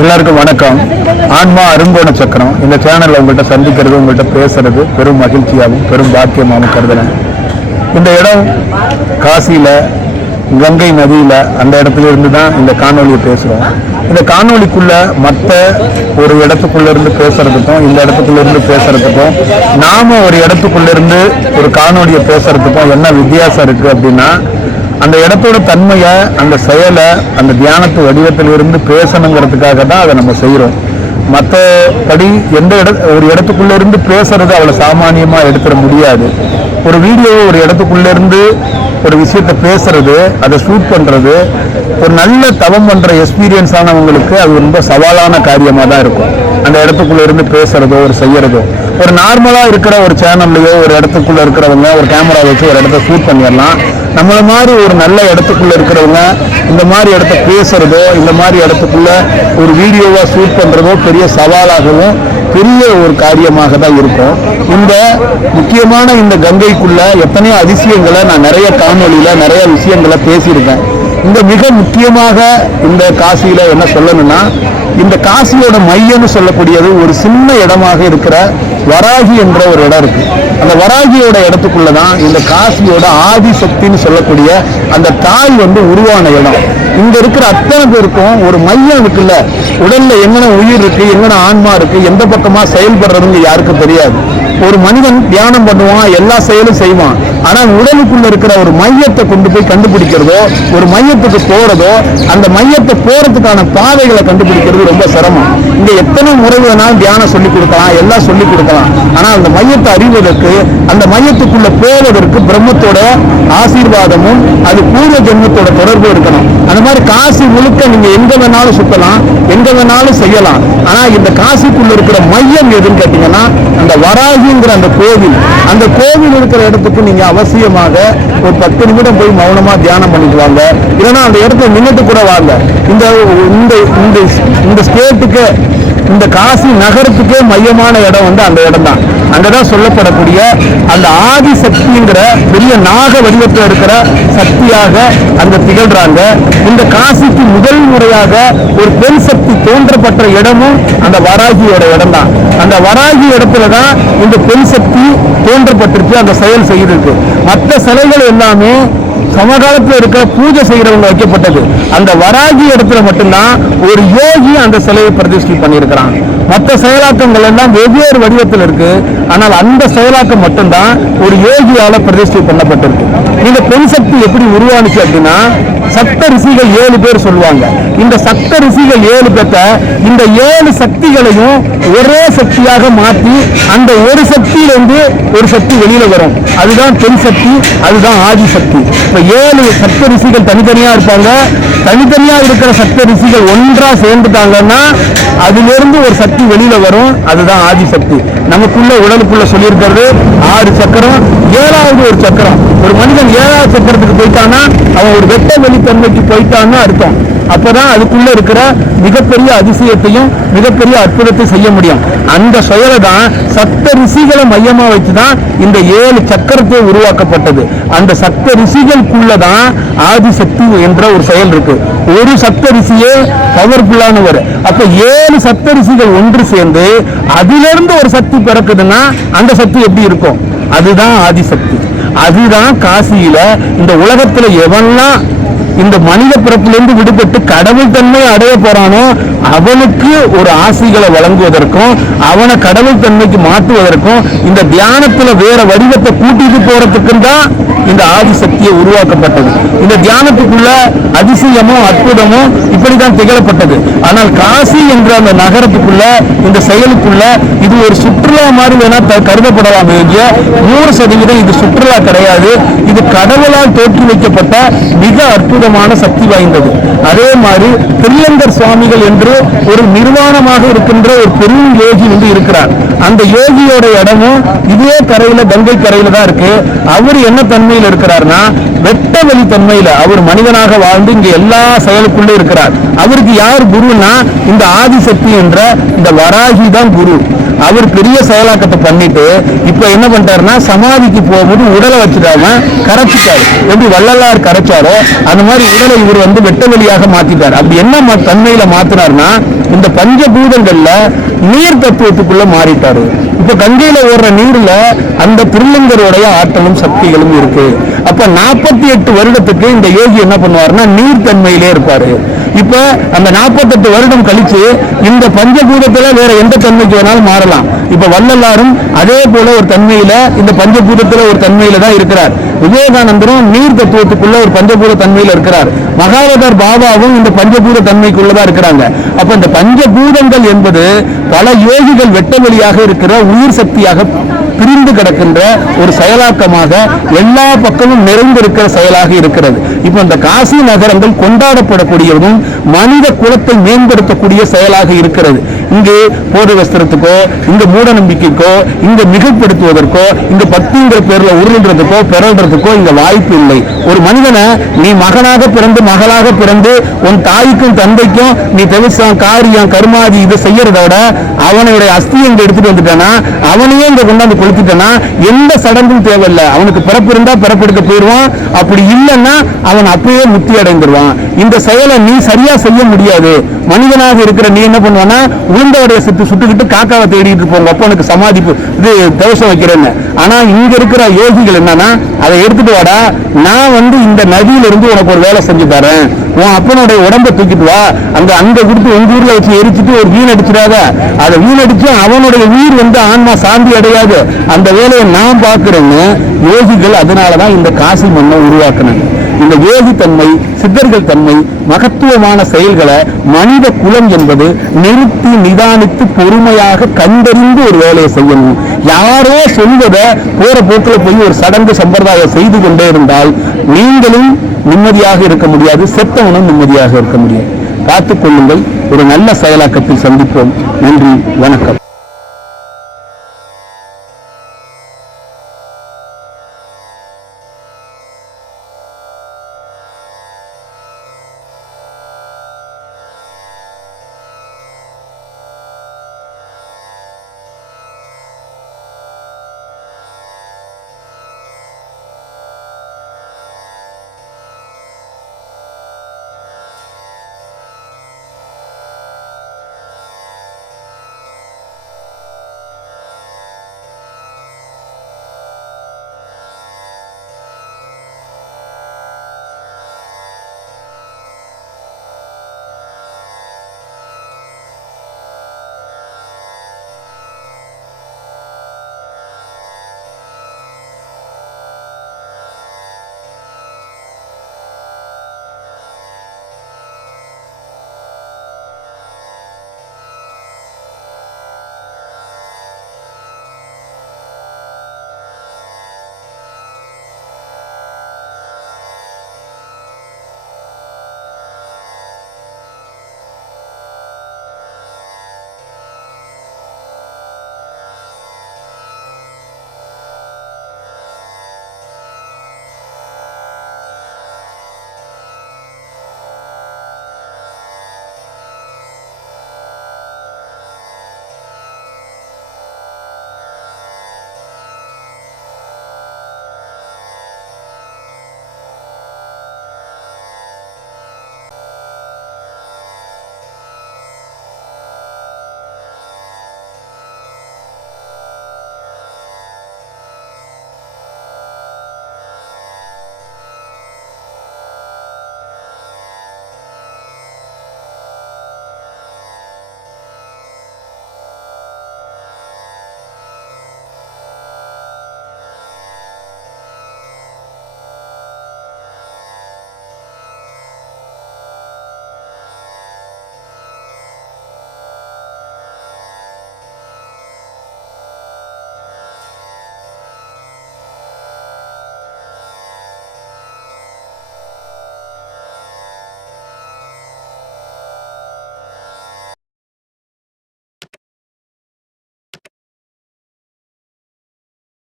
எல்லாருக்கும் வணக்கம். ஆன்மா அருங்கோண சக்கரம். இந்த சேனலில் உங்கள்கிட்ட சந்திக்கிறது உங்கள்கிட்ட பேசுறது பெரும் மகிழ்ச்சியாகவும் பெரும் பாக்கியமாகவும் கருதுறேன். இந்த இடம் காசியில் கங்கை நதியில் அந்த இடத்துல இருந்து தான் இந்த காணொலியை பேசுகிறோம் இந்த காணொளிக்குள்ள மற்ற ஒரு இடத்துக்குள்ள இருந்து பேசுறதுக்கும் இந்த இடத்துக்குள்ள இருந்து பேசுறதுக்கும் நாம ஒரு இடத்துக்குள்ள இருந்து ஒரு காணொலியை பேசுறதுக்கும் என்ன வித்தியாசம் இருக்கு அப்படின்னா அந்த இடத்தோட தன்மையை அந்த செயலை அந்த தியானத்து வடிவத்திலிருந்து பேசணுங்கிறதுக்காக தான் அதை நம்ம செய்கிறோம் மற்றபடி எந்த இட ஒரு இடத்துக்குள்ளேருந்து பேசுறது அவ்வளோ சாமானியமாக எடுத்துட முடியாது. ஒரு வீடியோ ஒரு இடத்துக்குள்ளேருந்து ஒரு விஷயத்த பேசுறது அதை ஷூட் பண்ணுறது ஒரு நல்ல தவம் பண்ணுற எக்ஸ்பீரியன்ஸ் ஆனவங்களுக்கு அது ரொம்ப சவாலான காரியமாக தான் இருக்கும். அந்த இடத்துக்குள்ளேருந்து பேசுறதோ ஒரு செய்யறதோ. ஒரு நார்மலாக இருக்கிற ஒரு சேனல்லையோ ஒரு இடத்துக்குள்ளே இருக்கிறவங்க ஒரு கேமரா வச்சு ஒரு இடத்த ஷூட் பண்ணிடலாம். நம்மள மாதிரி ஒரு நல்ல இடத்துக்குள்ள இருக்கிறவங்க இந்த மாதிரி இடத்த பேசுறதோ இந்த மாதிரி இடத்துக்குள்ள ஒரு வீடியோவா ஷூட் பண்றதோ பெரிய சவாலாகவும் பெரிய ஒரு காரியமாக தான் இருக்கும். இந்த முக்கியமான இந்த கங்கைக்குள்ள எத்தனையோ அதிசயங்களை நான் நிறைய காணொலியில நிறைய விஷயங்களை பேசியிருக்கேன். இந்த மிக முக்கியமாக இந்த காசியில என்ன சொல்லணும்னா இந்த காசியோட மையம்னு சொல்லக்கூடியது ஒரு சின்ன இடமாக இருக்கிற வராகி என்ற ஒரு இடம் இருக்கு. அந்த வராகியோட இடத்துக்குள்ள தான் இந்த காசியோட ஆதி சக்தின்னு சொல்லக்கூடிய அந்த தாய் வந்து உருவான இடம். இங்க இருக்கிற அத்தனை பேருக்கும் ஒரு மையம் இருக்குல்ல. உடல்ல எங்கன உயிர் இருக்கு எங்கன ஆன்மா இருக்கு எந்த பக்கமா செயல்படுறதுங்க யாருக்கும் தெரியாது. ஒரு மனிதன் தியானம் பண்ணுவான் எல்லா செயலும் செய்வான். ஆனா உடலுக்குள்ள இருக்கிற ஒரு மையத்தை கொண்டு போய் கண்டுபிடிக்கிறதோ ஒரு மையத்துக்கு போறதோ அந்த மையத்தை போறதுக்கான பாதைகளை கண்டுபிடிக்கிறது ரொம்ப சிரமம். இங்க எத்தனை முறை வேணாலும் தியானம் சொல்லி கொடுக்கலாம் எல்லாம் சொல்லி கொடுக்கலாம். ஆனா அந்த மையத்தை அறிவதற்கு அந்த மையத்துக்குள்ள போவதற்கு பிரம்மத்தோட ஆசீர்வாதமும் அது பூர்வ ஜென்மத்தோட தொடர்பு இருக்கணும். அந்த மாதிரி காசி முழுக்க நீங்க எங்க வேணாலும் சுத்தலாம் எங்க வேணாலும் செய்யலாம். ஆனா இந்த காசிக்குள்ள இருக்கிற மையம் எதுன்னு கேட்டீங்கன்னா அந்த வராகிங்கிற அந்த கோவில். அந்த கோவில் இருக்கிற இடத்துக்கு நீங்க அவசியமாக ஒரு பத்து நிமிடம் போய் மௌனமா தியானம் பண்ணிட்டு வாங்க. இல்லைன்னா அந்த இடத்துல நின்றுட்டு கூட வாங்க. இந்த இந்த இந்த இந்த ஸ்டேட்டுக்கு இந்த காசி நகரத்துக்கே மையமான இடம் வந்து அந்த இடம் தான் அங்கதான் சொல்லப்படக்கூடிய அந்த ஆதி சக்திங்கிற பெரிய நாக வடிவத்தில் இருக்கிற சக்தியாக அங்க திகழ்றாங்க. இந்த காசிக்கு முதல் முறையாக ஒரு பெண் சக்தி தோன்றப்பட்ட இடமும் அந்த வராகியோட இடம் தான் அந்த வராகி இடத்துல தான் இந்த பெண் சக்தி தோன்றப்பட்டிருக்கு அந்த செயல் செய்திருக்கு. மற்ற சிலைகள் எல்லாமே சமகாலத்தில் இருக்கிற பூஜை செய்கிறவங்க வைக்கப்பட்டது. அந்த வராகி இடத்துல மட்டும்தான் ஒரு யோகி அந்த சிலையை பிரதிஷ்டை பண்ணியிருக்கிறான். மற்ற செயலாக்கங்கள் எல்லாம் வெவ்வேறு வடிவத்தில் இருக்கு. ஆனால் அந்த செயலாக்கம் மட்டும்தான் ஒரு யோகியால பிரதிஷ்டை பண்ணப்பட்டிருக்கு. இந்த பெண் சக்தி எப்படி உருவானுச்சு அப்படின்னா சப்த ரிஷிகள் ஏழு பேர் சொல்லுவாங்க. இந்த சப்த ரிஷிகள் ஏழு பேர்த்த இந்த ஏழு சக்திகளையும் ஒரே சக்தியாக மாற்றி அந்த ஒரு சக்தியிலிருந்து ஒரு சக்தி வெளியில வரும். அதுதான் பெண் சக்தி அதுதான் ஆதி சக்தி. இப்ப ஏழு சப்த ரிஷிகள் தனித்தனியா இருப்பாங்க. தனித்தனியா இருக்கிற சப்த ரிஷிகள் ஒன்றா சேர்ந்துட்டாங்கன்னா அதிலிருந்து ஒரு சக்தி வெளியில வரும். அதுதான் ஆதி சக்தி. நமக்குள்ள உடலுக்குள்ள சொல்லியிருக்கிறது ஆறு சக்கரம் ஏழாவது ஒரு சக்கரம். ஒரு மனிதன் ஏழாவது சக்கரத்துக்கு போயிட்டான்னா அவன் ஒரு வெட்ட வெளித்தன்மைக்கு போயிட்டான்னு அர்த்தம். அப்பதான் அதுக்குள்ள இருக்கிற மிகப்பெரிய அதிசயத்தையும் மிகப்பெரிய அற்புதத்தை செய்ய முடியும். அந்த செயலை தான் சப்த ரிஷிகளை மையமா வச்சுதான் இந்த ஏழு சக்கரத்தை உருவாக்கப்பட்டது. அந்த சப்த ரிஷிகளுக்குள்ளதான் ஆதிசக்தி என்ற ஒரு செயல் இருக்கு. ஒரு சப்த ரிஷியே பவர்ஃபுல்லானவர் அப்ப ஏழு சப்த ரிஷிகள் ஒன்று சேர்ந்து அதிலிருந்து ஒரு சக்தி பிறக்குதுன்னா அந்த சக்தி எப்படி இருக்கும்? அதுதான் ஆதிசக்தி. அதுதான் காசியில இந்த உலகத்துல எவன்லாம் இந்த மனித பிறப்பிலிருந்து விடுபட்டு கடவுள் தன்மை அடைய போறானோ அவனுக்கு ஒரு ஆசைகளை வழங்குவதற்கும் அவனை கடவுள் தன்மைக்கு மாற்றுவதற்கும் இந்த தியானத்துல வேற வடிவத்தை கூட்டிட்டு போறதுக்கும் தான் இந்த ஆதிசக்தியை உருவாக்கப்பட்டது. இந்த தியானத்துக்குள்ள அதிசயமும் அற்புதமும் இப்படிதான் திகழப்பட்டது. ஆனால் காசி என்ற அந்த நகரத்துக்குள்ள இந்த செயலுக்குள்ள இது ஒரு சுற்றுலா மாதிரி வேணா கருதப்படலாம் நூறு சதவீதம் இது சுற்றுலா கிடையாது. இது கடவுளால் தோற்று வைக்கப்பட்ட மிக அற்புதமான சக்தி வாய்ந்தது. அதே மாதிரி திருலங்கர் சுவாமிகள் என்று ஒரு நிர்வாணமாக இருக்கின்ற ஒரு பெரும் யோகி வந்து இருக்கிறார். அந்த யோகியோட இடமும் இதே கரையில கங்கை கரையில தான் இருக்கு. அவர் என்ன தன்மையில் இருக்கிறார்னா வெட்ட வெளி தன்மையில அவர் மனிதனாக வாழ்ந்து இங்க எல்லா செயலுக்குள்ளே இருக்கிறார். அவருக்கு யார் குருன்னா இந்த ஆதிசக்தி என்ற இந்த வராகி தான் குரு. அவர் பெரிய செயலாக்கத்தை பண்ணிட்டு இப்ப என்ன பண்றாருன்னா சமாதிக்கு போகும்போது உடலை வச்சுட்டாம கரைச்சிட்டாரு. எப்படி வள்ளலார் கரைச்சாரோ அந்த மாதிரி உடலை இவர் வந்து வெட்ட வெளியாக மாத்திட்டார். அப்படி என்ன மா- தன்மையில மாத்தினார்னா இந்த பஞ்சபூதங்கள்ல நீர் தத்துவத்துக்குள்ள மாறிட்டாரு. இப்ப கங்கையில ஓடுற நீர்ல அந்த திருலிங்கருடைய ஆற்றலும் சக்திகளும் இருக்கு. அப்ப நாற்பத்தி எட்டு வருடத்துக்கு இந்த யோகி என்ன பண்ணுவாருன்னா நீர் தன்மையிலே இருப்பாரு. இப்ப அந்த 48 வருடம் கழிச்சு இந்த பஞ்சபூதத்துல வேற எந்த தன்மைக்கு வேணாலும் மாறலாம். இப்ப வள்ளலாரும் அதே போல ஒரு தன்மையில இந்த பஞ்சபூதத்துல ஒரு தன்மையில தான் இருக்கிறார். விவேகானந்தரும் நீர் தத்துவத்துக்குள்ள ஒரு பஞ்சபூத தன்மையில இருக்கிறார். மகாவதர் பாபாவும் இந்த பஞ்சபூத தன்மைக்குள்ளதான் இருக்கிறாங்க. அப்ப இந்த பஞ்சபூதங்கள் என்பது பல யோகிகள் வெட்ட வெளியாக இருக்கிற உயிர் சக்தியாக பிரிந்து கிடக்கின்ற ஒரு செயலாக்கமாக எல்லா பக்கமும் நிறைந்திருக்கிற செயலாக இருக்கிறது. இப்போ இந்த காசி நகரங்கள் கொண்டாடப்படக்கூடியதும் மனித குலத்தை மேம்படுத்தக்கூடிய செயலாக இருக்கிறது. இங்கு போது வஸ்திரத்துக்கோ இந்த மூட நம்பிக்கைக்கோ இங்க மிகப்படுத்துவதற்கோ இந்த பக்திங்கிற பேர்ல உருள்றதுக்கோ பிறல்றதுக்கோ இங்க வாய்ப்பு இல்லை. ஒரு மனிதனை நீ மகனாக பிறந்து மகளாக பிறந்து உன் தாய்க்கும் தந்தைக்கும் நீ தெவிசம் காரியம் கருமாதி இதை செய்யறத விட அவனுடைய அஸ்தி இங்க எடுத்துட்டு வந்துட்டானா அவனையே இங்க கொண்டாந்து கொளுத்திட்டானா எந்த சடங்கும் தேவையில்லை. அவனுக்கு பிறப்பு இருந்தா பிறப்பெடுக்க போயிடுவான். அப்படி இல்லைன்னா அவன் அப்பயே முக்தி அடைந்துருவான். இந்த செயலை நீ சரியா செய்ய முடியாது. மனிதனாக இருக்கிற நீ என்ன பண்ணுவானா உளுந்தவடைய சுட்டு சுட்டுக்கிட்டு காக்காவை தேடிட்டு இருப்போம். அப்பனுக்கு சமாதி இது தவசம் வைக்கிறேன்னு. ஆனா இங்க இருக்கிற யோகிகள் என்னன்னா அதை எடுத்துட்டு வாடா. நான் வந்து இந்த நதியிலிருந்து உனக்கு ஒரு வேலை செஞ்சு தரேன். உன் அப்பனுடைய உடம்ப தூக்கிட்டு வா. அந்த அங்க கொடுத்து எங்க ஊர்ல வச்சு எரிச்சிட்டு ஒரு வீண் அடிச்சிடாத. அதை வீணடிச்சு அவனுடைய உயிர் வந்து ஆன்மா சாந்தி அடையாது. அந்த வேலையை நான் பார்க்கிறேன்னு யோகிகள் அதனாலதான் இந்த காசி மண்ணை உருவாக்குனாங்க. இந்த யோகி தன்மை சித்தர்கள் தன்மை மகத்துவமான செயல்களை மனித குலம் என்பது நிறுத்தி நிதானித்து பொறுமையாக கண்டறிந்து ஒரு வேலையை செய்யணும். யாரோ சொல்வதை போற போக்கில் போய் ஒரு சடங்கு சம்பிரதாயம் செய்து கொண்டே இருந்தால் நீங்களும் நிம்மதியாக இருக்க முடியாது செத்தவனும் நிம்மதியாக இருக்க முடியாது. காத்துக்கொள்ளுங்கள் ஒரு நல்ல செயலாக்கத்தில் சந்திப்போம். நன்றி. வணக்கம்.